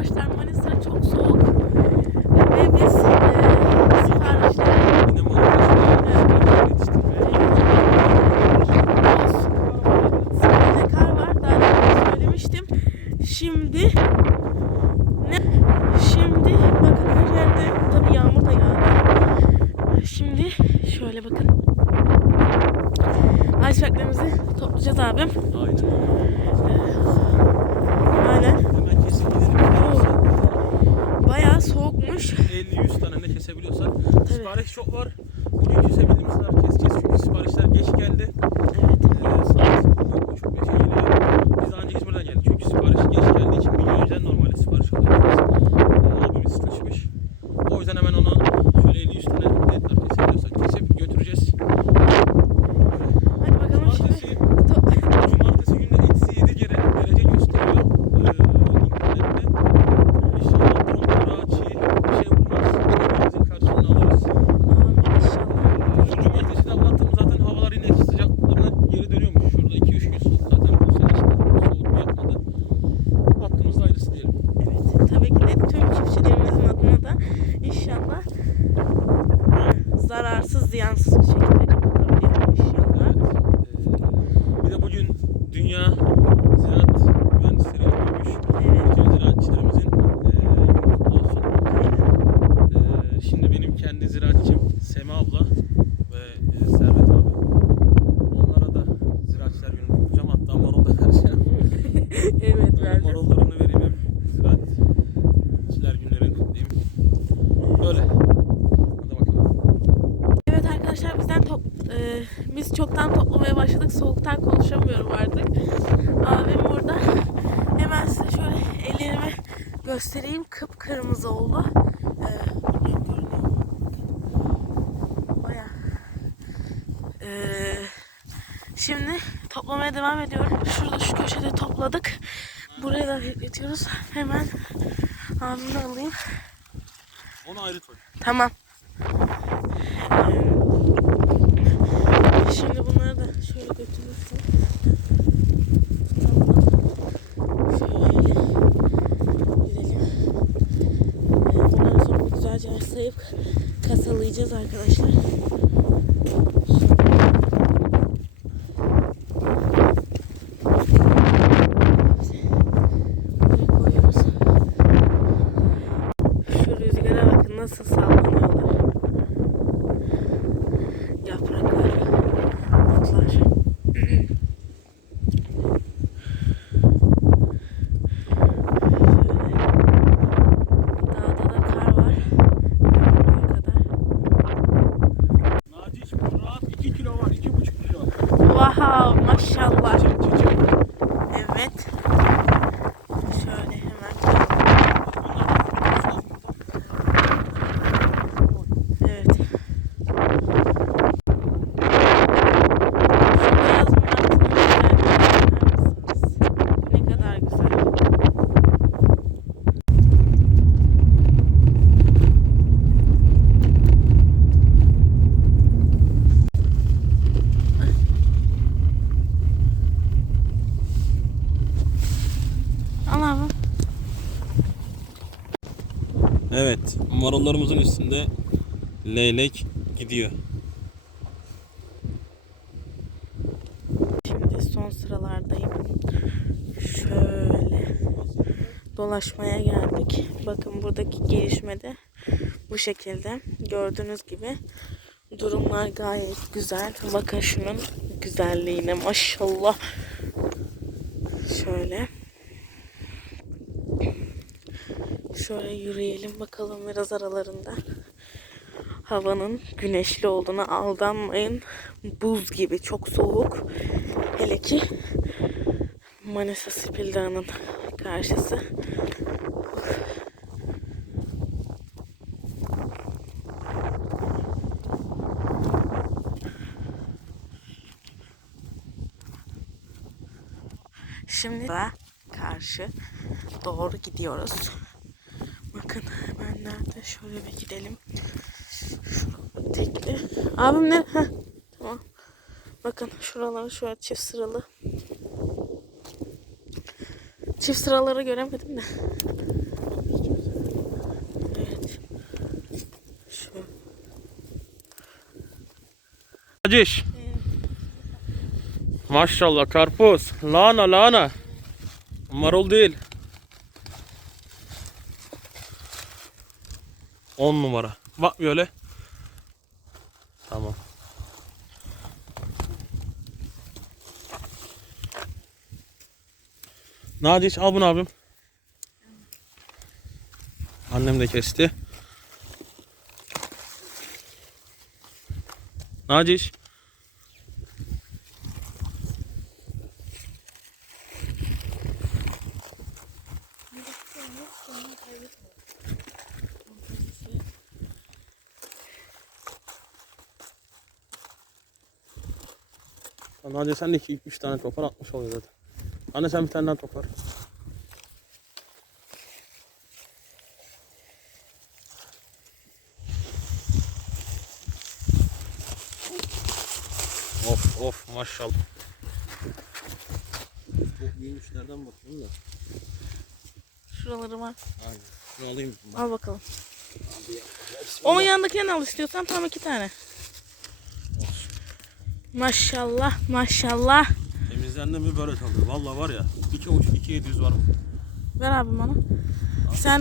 arkadaşlar Manisa çok soğuk. Ve biz e, siparişleri. Şimdi ne? Şimdi bakın her yerde tabii yağmur da yağdı. Şimdi şöyle bakın. Iceberglerimizi toplayacağız abim. Aynen. Aynen. Bayağı soğukmuş. 50-100 tane ne kesebiliyorsak. Sipariş çok var. Bugün kesebildiğimiz kadar biz çoktan toplamaya başladık. Soğuktan konuşamıyorum artık. Abim burada. Hemen size şöyle ellerimi göstereyim. Kıpkırmızı oldu. E, bilmiyorum görünüyor mu? Bakın. Bayağı. E, şimdi toplamaya devam ediyorum. Şurada şu köşede topladık. Buraya da bekletiyoruz. Hemen abimden alayım. Onu ayrı koy. Tamam. Şimdi bunları da şöyle götürürsün. Şöyle. Ee, Bundan sonra güzelce sayıp kasalayacağız arkadaşlar. Buraya koyuyoruz. Şu rüzgara bakın nasıl sallanıyorlar. Yapraklar, otlar. Şöyle. Dağda da kar var. Göründüğü kadar. Naci bu rahat 2 kilo var. 2,5 kilo. Wow, maşallah. Çek çek çek. Evet. Şöyle hemen. Evet. Şu beyaz martının güzelliğine bakar mısınız? Ne kadar güzel. Al abi. Evet, marullarımızın üstünde leylek gidiyor. Şimdi son sıralardayım. Şöyle dolaşmaya geldik. Bakın buradaki gelişme de bu şekilde. Gördüğünüz gibi durumlar gayet güzel. Bakın şunun güzelliğine maşallah. Şöyle. Şöyle yürüyelim bakalım biraz aralarında. Havanın güneşli olduğuna aldanmayın. Buz gibi çok soğuk. Hele ki Manisa Dağı'nın karşısı. Şimdi karşı doğru gidiyoruz bakın hemen nerede? Şöyle bir gidelim. Tekli. Abim ne? Heh, tamam. Bakın şuraları şöyle çift sıralı. Çift sıraları göremedim de. Evet. Şu. Aciş. Maşallah karpuz. Lana lana. Marul değil. 10 numara. Bak böyle. Tamam. Naciş al bunu abim. Annem de kesti. Naciş. Naciş sen de 2-3 tane topar atmış oluyor zaten. Anne sen bir tane daha topar. Of of maşallah. Bu büyümüşlerden bakıyorum da. Şuraları var. Aynen. Şunu alayım. Al bakalım. Onun yanındakilerini al istiyorsan tam iki tane. Maşallah maşallah. Temizlendi mi böyle kalıyor. Vallahi var ya. 2 avuç 2 700 var. Ver abi bana. Sen